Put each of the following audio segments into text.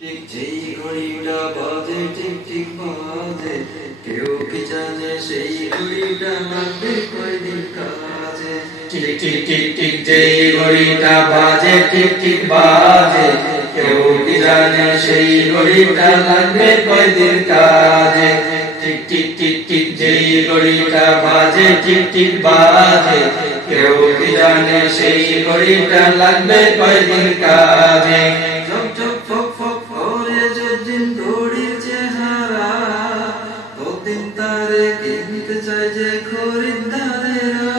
Tick যেই ঘড়িটা বাজে টিক টিক বাজে, কেউ কি জানে সেই ঘড়িটা লাগবে কয়দিন কাজে। টিক টিক টিক টিক যেই ঘড়িটা বাজে টিক টিক বাজে, কেউ কি জানে সেই ঘড়িটা লাগবে কয়দিন কাজে। টিক টিক টিক টিক যেই ঘড়িটা বাজে টিক টিক বাজে, কেউ কি জানে সেই ঘড়িটা লাগবে কয়দিন কাজে। ঝক ঝক ফক ফক করে যেদিন ঘড়ির চেহারা, ওদিন তারে কিনতে চায় যে খরিদ্দারেরা।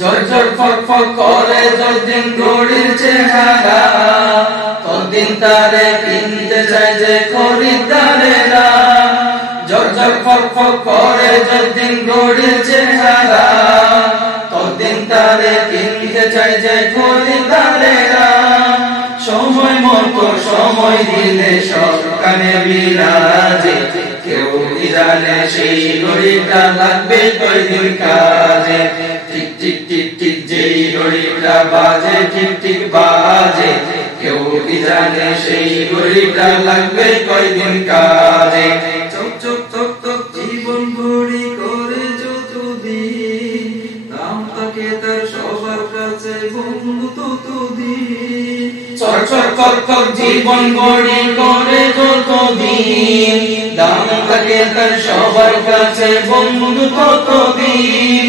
ঝক ঝক ফক ফক করে যেদিন ঘড়ির চেহারা, ওদিন তারে কিনতে চায় যে খরিদ্দারেরা। ঝক ঝক ফক ফক করে যেদিন ঘড়ির চেহারা, ওদিন তারে কিনতে চায় যে খরিদ্দারেরা। সময় মতো সময় দিলে সব কানে বিরাজে, কেউ কি জানে সেই ঘড়িটা লাগবে কয়দিন কাজে। টিক টিক টিক টিক যেই ঘড়িটা বাজে টিক টিক বাজে, কেউ কি জানে সেই ঘড়িটা লাগবে কয়দিন কাজে। চক চক চক চক জীবন ঘড়ি করে যতদিন, দাম থাকে তার সবার কাছে বন্ধু ততদিন। চক চক চক চক জীবন ঘড়ি করে যতদিন, দাম থাকে তার সবার কাছে বন্ধু ততদিন।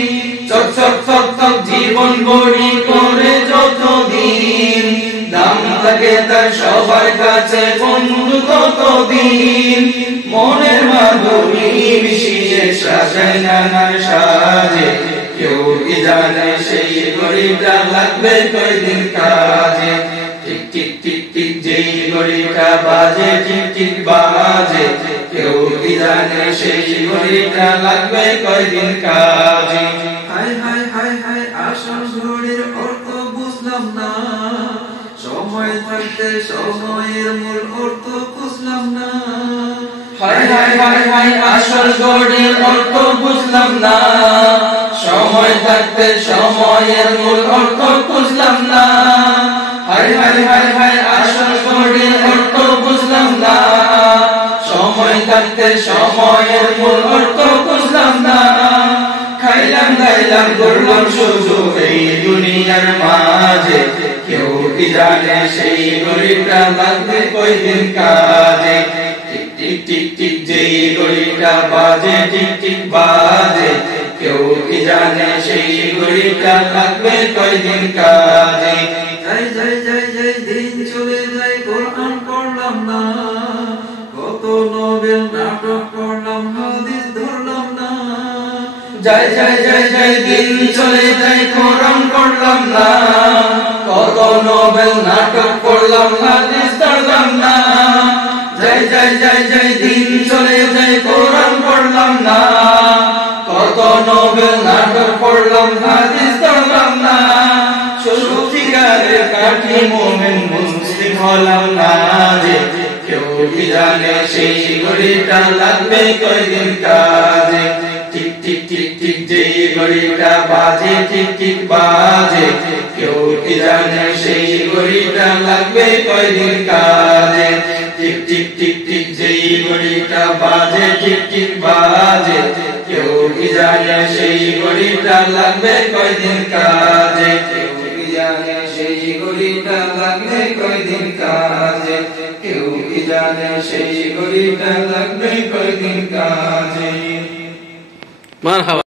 চক চক চক চক জীবন ঘড়ি করে যতদিন, দাম থাকে তার সবার কাছে বন্ধু ততদিন। মনের মাধুরী মিশিয়ে সাজায় নানার সাজে, কেউ কি জানে সেই ঘড়িটা লাগবে কয়দিন কাজে। টিক টিক টিক টিক যেই ঘড়িটা বাজে টিক টিক বাজে, কেউ কি জানে সেই ঘড়িটা লাগবে কয়দিন কাজে। হায় হায় হায় হায় আসল ঘড়ির অর্থ বুঝলাম না, সময় থাকতে সময়ের মূল অর্থ বুঝলাম না। হায় হায় হায় হায় আসল ঘড়ির অর্থ বুঝলাম না, সময় থাকতে সময়ের মূল অর্থ বুঝলাম না। হায় হায় হায় হায় আসল ঘড়ির অর্থ বুঝলাম না, সময় থাকতে সময়ের মূল অর্থ বুঝলাম না। খাইলাম দাইলাম করলাম শুধু এই দুনিয়ার মাঝে, কেউ কি জানে সেই ঘড়িটা লাগবে কয়দিন কাজে। টিক টিক টিক টিক যেই ঘড়িটা বাজে টিক টিক বাজে, কেউ কি জানে সেই ঘড়িটা লাগবে কয়দিন কাজে। যাই যাই যাই যাই দিন চলে যায় কোরআন পড়লাম না, কত নোবেল নাটক পড়লাম হাদিস ধরলাম না। যাই যাই যাই যাই দিন চলে যায় কোরআন পড়লাম না, কত নোবেল নাটক পড়লাম হাদিস ধরলাম না। যাই যাই যাই যাই দিন চলে যায় কোরআন পড়লাম না, কত নোবেল নাটক পড়লাম হাদিস ধরলাম না। সত্যিকারের কাঠি মুমিন মুসলিম হলাম না যে, কেউ কি জানে সেই ঘড়িটা লাগবে কয়দিন কাজে। টিক টিক টিক টিক যেই ঘড়িটা বাজে টিক টিক বাজে, কেউ কি জানে সেই ঘড়িটা লাগবে কয়দিন কাজে। টিক টিক টিক টিক যেই ঘড়িটা বাজে টিক টিক বাজে, কেউ কি জানে সেই ঘড়িটা লাগবে কয়দিন কাজে। কেউ কি জানে সেই ঘড়িটা লাগবে কয়দিন কাজে, কেউ কি জানে সেই ঘড়িটা লাগবে কয়দিন কাজে। মারহাবা।